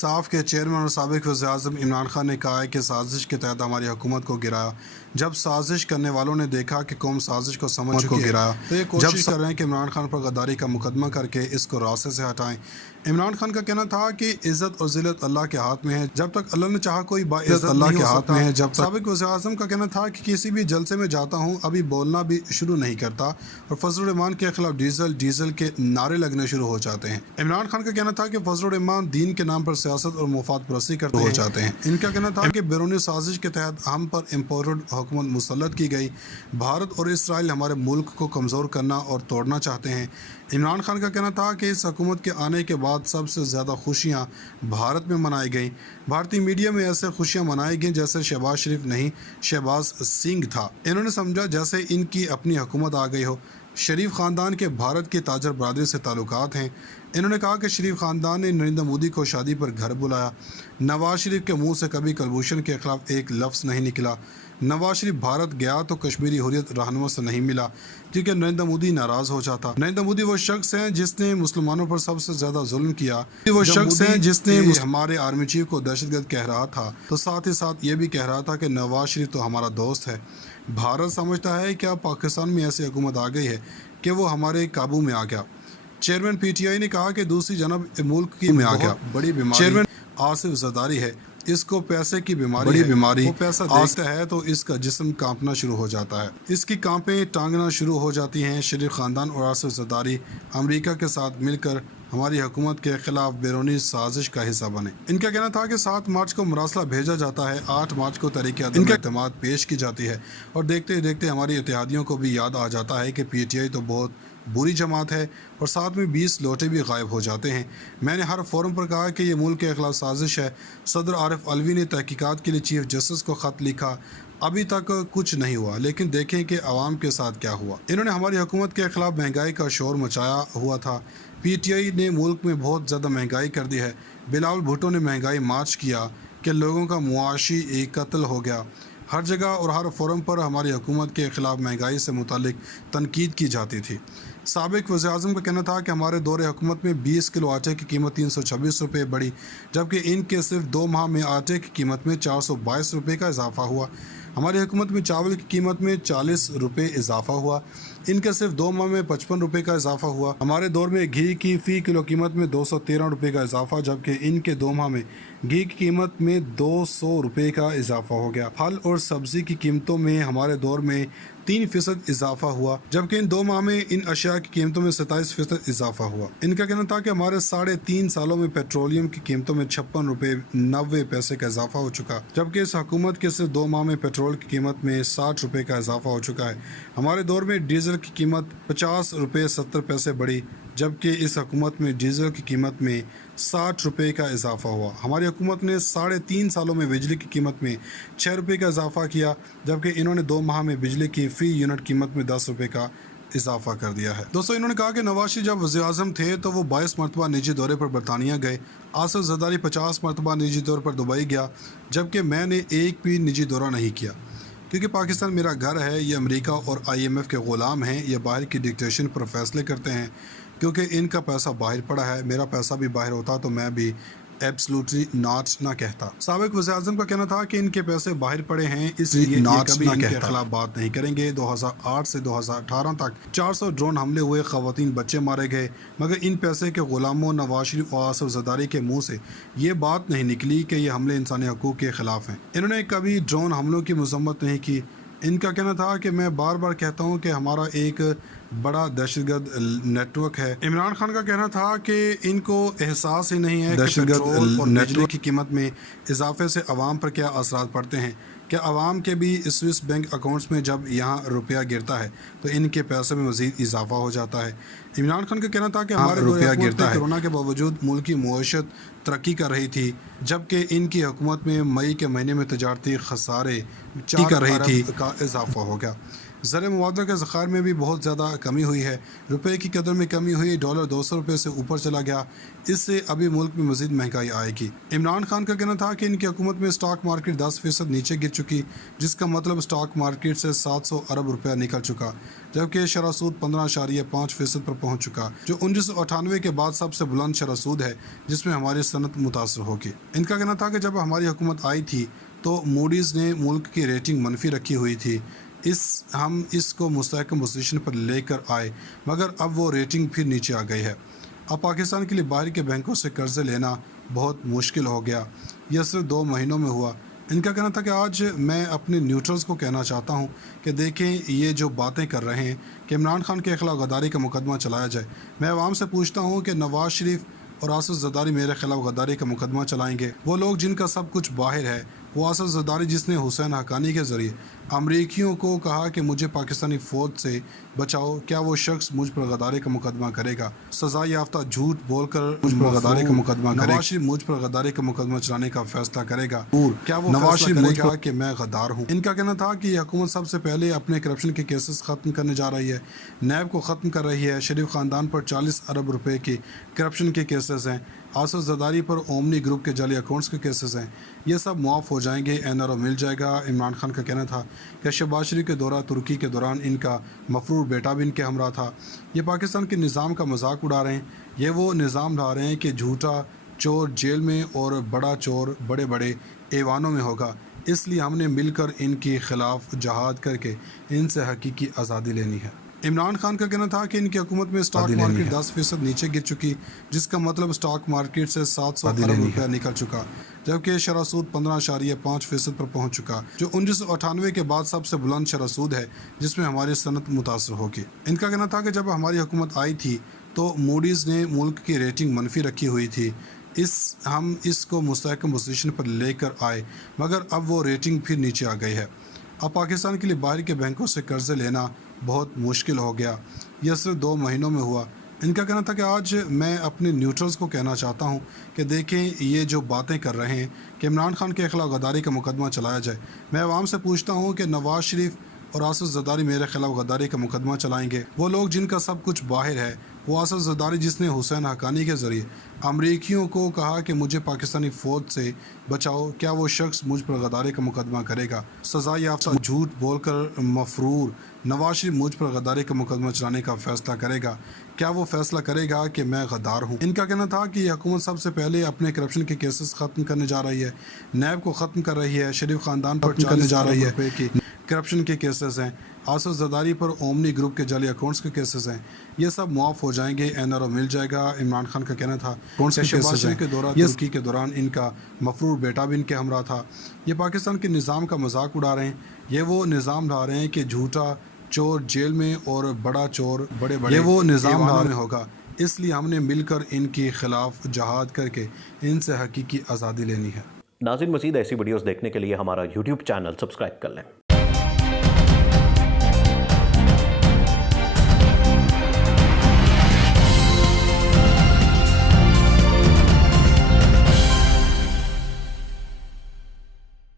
इंसाफ के चेयरमैन और साबिक वज़ीर-ए-आज़म इमरान खान ने कहा है कि साजिश के तहत हमारी हुकूमत को गिराया। जब साजिश करने वालों ने देखा कि कौम साजिश को समझ चुकी है तो ये कोशिश कर रहे हैं कि इमरान खान पर गद्दारी का मुकदमा करके इसको रास्ते से हटाएं। इमरान खान का कहना था कि इज़्ज़त और ज़िल्लत अल्लाह के हाथ में है, जब तक अल्लाह ने चाहा कोई बाइज़्ज़त अल्लाह के हाथ में है। जब साबिक वज़ीर-ए-आज़म का कहना था कि किसी भी जलसे में जाता हूँ अभी बोलना भी शुरू नहीं करता और फजलुर रहमान के खिलाफ डीजल के नारे लगने शुरू हो जाते हैं। इमरान खान का कहना था कि फजलुर रहमान दीन के नाम पर सियासत और मुफाद परस्ती करते हो जाते हैं। इनका कहना था कि बैरूनी साजिश के तहत हम पर इम्पोर्टेड हुकूमत मुसल्लत की गई। भारत और इसराइल हमारे मुल्क को कमज़ोर करना और तोड़ना चाहते हैं। इमरान खान का कहना था कि इस हुकूमत के आने के बाद सबसे ज़्यादा खुशियाँ भारत में मनाई गई। भारतीय मीडिया में ऐसे खुशियाँ मनाई गई जैसे शहबाज शरीफ नहीं शहबाज सिंह था। इन्होंने समझा जैसे इनकी अपनी हुकूमत आ गई हो। शरीफ ख़ानदान के भारत की ताजर बरदरी से ताल्लुकात हैं। इन्होंने कहा कि शरीफ ख़ानदान ने नरेंद्र मोदी को शादी पर घर बुलाया। नवाज शरीफ के मुंह से कभी कुलभूषण के खिलाफ एक लफ्ज़ नहीं निकला। नवाज शरीफ भारत गया तो कश्मीरी हुर्रियत रहनुमा से नहीं मिला क्योंकि नरेंद्र मोदी नाराज़ हो जाता। नरेंद्र मोदी वो शख्स हैं जिसने मुसलमानों पर सबसे ज़्यादा जुल्म किया। वो शख्स हैं जिसने हमारे आर्मी चीफ को दहशतगर्द कह रहा था तो साथ ही साथ ये भी कह रहा था कि नवाज शरीफ तो हमारा दोस्त है। भारत समझता है कि अब पाकिस्तान में ऐसी हुकूमत आ गई है कि वो हमारे काबू में आ गया। चेयरमैन PTI ने कहा कि दूसरी जनब मुल्क की में आ गया बड़ी बीमारी चेयरमैन आसिफ जरदारी है। इसको पैसे की बीमारी बड़ी बीमारी वो पैसा देखता है तो इसका जिस्म कांपना शुरू हो जाता है, इसकी कांपें टांगना शुरू हो जाती हैं। शरीफ खानदान और आसिफ जरदारी अमेरिका के साथ मिलकर हमारी हुकूमत के खिलाफ बैरूनी साजिश का हिस्सा बने। इनका कहना था कि 7 मार्च को मरासला भेजा जाता है, 8 मार्च को तहरीक इनका इत्तेमाद पेश की जाती है और देखते ही देखते हमारी इत्तेहादियों को भी याद आ जाता है कि PTI तो बहुत बुरी जमात है और साथ में 20 लोटे भी गायब हो जाते हैं। मैंने हर फोरम पर कहा कि ये मुल्क के खिलाफ साजिश है। सदर आरिफ अलवी ने तहकीकात के लिए चीफ जस्टिस को ख़त लिखा, अभी तक कुछ नहीं हुआ, लेकिन देखें कि आवाम के साथ क्या हुआ। इन्होंने हमारी हुकूमत के खिलाफ महंगाई का शोर मचाया हुआ था। PTI ने मुल्क में बहुत ज़्यादा महंगाई कर दी है। बिलावल भुट्टो ने महंगाई मार्च किया कि लोगों का मुआशी कत्ल हो गया। हर जगह और हर फोरम पर हमारी हुकूमत के खिलाफ महंगाई से मुतालिक तनकीद की जाती थी। साबिक वज़ीर-ए-आज़म का कहना था कि हमारे दौरे हुकूमत में 20 किलो आटे की कीमत 326 रुपये बढ़ी, जबकि इनके सिर्फ 2 माह में आटे की कीमत में 422 रुपये का इजाफा हुआ। हमारी हुकूमत में चावल की कीमत में 40 रुपये इजाफा हुआ, इनके सिर्फ 2 माह में 55 रुपये का इजाफा हुआ। हमारे दौर में घी की फ़ी किलो कीमत में 213 रुपये का इजाफा, जबकि इनके 2 माह में घी की कीमत में 200 रुपये का इजाफा हो गया। फल और सब्ज़ी की कीमतों में हमारे दौर में 3% इजाफा हुआ, जबकि इन 2 माह में इन अशिया की कीमतों में 27% इजाफा हुआ। इनका कहना था कि हमारे 3.5 सालों में पेट्रोलियम की कीमतों में 56 रुपये 90 पैसे का इजाफा हो चुका, जबकि इस हुकूमत के सिर्फ 2 माह में पेट्रोल की कीमत में 60 रुपये का इजाफा हो चुका है। हमारे दौर में डीजल की कीमत 50 रुपये 70 पैसे बढ़ी, जबकि इस हुकूमत में डीजल की कीमत में 60 रुपये का इजाफा हुआ। हमारी हुकूमत ने 3.5 सालों में बिजली की कीमत में 6 रुपये का इजाफा किया, जबकि इन्होंने 2 माह में बिजली की फ़ी यूनिट कीमत में 10 रुपये का इजाफा कर दिया है। दोस्तों, इन्होंने कहा कि नवाज शरीफ जब वज़ीर-ए-आज़म थे तो वो 22 मरतबा निजी दौरे पर बरतानिया गए। आसिफ जरदारी 50 मरतबा निजी दौरे पर दुबई गया, जबकि मैंने एक भी निजी दौरा नहीं किया क्योंकि पाकिस्तान मेरा घर है। ये अमेरिका और IMF के ग़ुलाम हैं। ये बाहर की डिक्टेशन पर फैसले करते हैं क्योंकि इनका पैसा बाहर पड़ा है। मेरा पैसा भी बाहर होता तो मैं भी एब्सोल्युटली नॉट ना कहता। साबिक वज़ीर-ए-आज़म का कहना था कि इनके पैसे बाहर पड़े हैं, इसलिए कभी इनके खिलाफ बात नहीं करेंगे। 2008 से 2018 तक 400 ड्रोन हमले हुए, ख़वातीन बच्चे मारे गए, मगर इन पैसे के ग़ुलामों नवाज शरीफ और आसिफ जरदारी के मुँह से ये बात नहीं निकली कि ये हमले इंसानी हकूक़ के ख़िलाफ़ हैं। इन्होंने कभी ड्रोन हमलों की मज़म्मत नहीं की। इनका कहना था कि मैं बार बार कहता हूँ कि हमारा एक बड़ा दहशतगर्द नेटवर्क है। इमरान खान का कहना था कि इनको एहसास ही नहीं है कि पेट्रोल और बिजली की कीमत में इजाफे से अवाम पर क्या असरात पड़ते हैं। क्या अवाम के भी स्विस बैंक अकाउंट्स में जब यहाँ रुपया गिरता है तो इनके पैसे में मज़ीद इजाफा हो जाता है। इमरान खान का कहना था कि हमारे रुपया गिरता है। कोरोना के बावजूद मुल्क की मुआशत तरक्की कर रही थी, जबकि इनकी हुकूमत में मई के महीने में तजारती खसारे कर रही थी का इजाफा हो गया। زر مبادلہ کے ذخائر میں بھی بہت زیادہ کمی ہوئی ہے، روپے کی قدر میں کمی ہوئی، ڈالر 200 روپے سے اوپر چلا گیا، اس سے ابھی ملک میں مزید مہنگائی آئے گی۔ عمران خان کا کہنا تھا کہ ان کی حکومت میں اسٹاک مارکیٹ 10% نیچے گر چکی، جس کا مطلب اسٹاک مارکیٹ سے 700 ارب روپیہ نکل چکا، جبکہ شرح سود 15.5% پر پہنچ چکا، جو 1998 کے بعد سب سے بلند شرح سود ہے، جس میں ہماری صنعت متاثر ہوگی۔ ان کا کہنا تھا کہ جب ہماری حکومت آئی تھی تو موڈیز نے ملک کی ریٹنگ منفی رکھی ہوئی تھی، ہم اس کو مستحکم پوزیشن پر لے کر آئے، مگر اب وہ ریٹنگ پھر نیچے آ گئی ہے۔ اب پاکستان کے لیے باہر کے بینکوں سے قرضے لینا بہت مشکل ہو گیا، یہ صرف 2 مہینوں میں ہوا۔ ان کا کہنا تھا کہ آج میں اپنے نیوٹرلز کو کہنا چاہتا ہوں کہ دیکھیں یہ جو باتیں کر رہے ہیں کہ عمران خان کے خلاف غداری کا مقدمہ چلایا جائے، میں عوام سے پوچھتا ہوں کہ نواز شریف اور آصف زرداری میرے خلاف غداری کا مقدمہ چلائیں گے؟ وہ لوگ جن کا سب کچھ باہر ہے، وہ آصف زرداری جس نے حسین حقانی کے ذریعے امریکیوں کو کہا کہ مجھے پاکستانی فوج سے بچاؤ، کیا وہ شخص مجھ پر غداری کا مقدمہ کرے گا؟ سزا یافتہ جھوٹ بول کر مجھ پر غداری کا مقدمہ کرے گا؟ نواز شریف مجھ پر غداری کا مقدمہ چلانے کا فیصلہ کرے گا؟ کیا وہ نواز شریف کرے گا کہ میں غدار ہوں؟ ان کا کہنا تھا کہ یہ حکومت سب سے پہلے اپنے کرپشن کے کیسز ختم کرنے جا رہی ہے، نیب کو ختم کر رہی ہے، شریف خاندان پر 40 ارب روپے کے کرپشن کے کیسز ہیں، آصف زرداری پر اومنی گروپ کے جعلی اکاؤنٹس کے کیسز ہیں، یہ سب معاف ہو جائیں گے، NRO مل جائے گا۔ عمران خان کا کہنا تھا کہ شہباز شریف کے دورہ ترکی کے دوران ان کا مفرور بیٹا بھی ان کے ہمراہ تھا۔ یہ پاکستان کے نظام کا مذاق اڑا رہے ہیں، یہ وہ نظام لا رہے ہیں کہ جھوٹا چور جیل میں اور بڑا چور بڑے بڑے ایوانوں میں ہوگا، اس لیے ہم نے مل کر ان کے خلاف جہاد کر کے ان سے حقیقی آزادی لینی ہے۔ عمران خان کا کہنا تھا کہ ان کی حکومت میں اسٹاک مارکیٹ 10% نیچے گر چکی، جس کا مطلب اسٹاک مارکیٹ سے 700 ارب روپیہ نکل چکا، جبکہ شرح سود 15.5% پر پہنچ چکا، جو 1998 کے بعد سب سے بلند شرح سود ہے، جس میں ہماری صنعت متاثر ہوگی۔ ان کا کہنا تھا کہ جب ہماری حکومت آئی تھی تو موڈیز نے ملک کی ریٹنگ منفی رکھی ہوئی تھی، ہم اس کو مستحکم پوزیشن پر لے کر آئے، مگر اب وہ ریٹنگ پھر نیچے آ گئی ہے۔ اب پاکستان کے لیے باہر کے بینکوں سے قرضے لینا بہت مشکل ہو گیا، یہ صرف 2 مہینوں میں ہوا۔ ان کا کہنا تھا کہ آج میں اپنے نیوٹرلز کو کہنا چاہتا ہوں کہ دیکھیں یہ جو باتیں کر رہے ہیں کہ عمران خان کے خلاف غداری کا مقدمہ چلایا جائے، میں عوام سے پوچھتا ہوں کہ نواز شریف اور آصف زرداری میرے خلاف غداری کا مقدمہ چلائیں گے؟ وہ لوگ جن کا سب کچھ باہر ہے، وہ آصف زرداری جس نے حسین حقانی کے ذریعے امریکیوں کو کہا کہ مجھے پاکستانی فوج سے بچاؤ، کیا وہ شخص مجھ پر غداری کا مقدمہ کرے گا؟ سزا یافتہ جھوٹ بول کر مفرور نواز شریف مجھ پر غداری کا مقدمہ چلانے کا فیصلہ کرے گا؟ کیا وہ فیصلہ کرے گا کہ میں غدار ہوں؟ ان کا کہنا تھا کہ یہ حکومت سب سے پہلے اپنے کرپشن کے کیسز ختم کرنے جا رہی ہے، نیب کو ختم کر رہی ہے، شریف خاندان پر 40 ارب روپے کی کرپشن کے کیسز ہیں، آصف زرداری پر اومنی گروپ کے جعلی اکاؤنٹس کے کیسز ہیں، یہ سب معاف ہو جائیں گے، NRO مل جائے گا۔ عمران خان کا کہنا تھا کہ شہباز شریف کے دورہ ترکی کے دوران ان کا مفرور بیٹا بھی ان کے ہمراہ تھا۔ یہ پاکستان کے نظام کا مذاق اڑا رہے ہیں، یہ وہ نظام لا رہے ہیں کہ جھوٹا چور جیل میں اور بڑا چور بڑے بڑے یہ وہ نظام لا میں ہوگا، اس لیے ہم نے مل کر ان کے خلاف جہاد کر کے ان سے حقیقی آزادی لینی ہے۔ ناظرین، مزید ایسی ویڈیوز دیکھنے کے لیے ہمارا YouTube چینل سبسکرائب کر لیں۔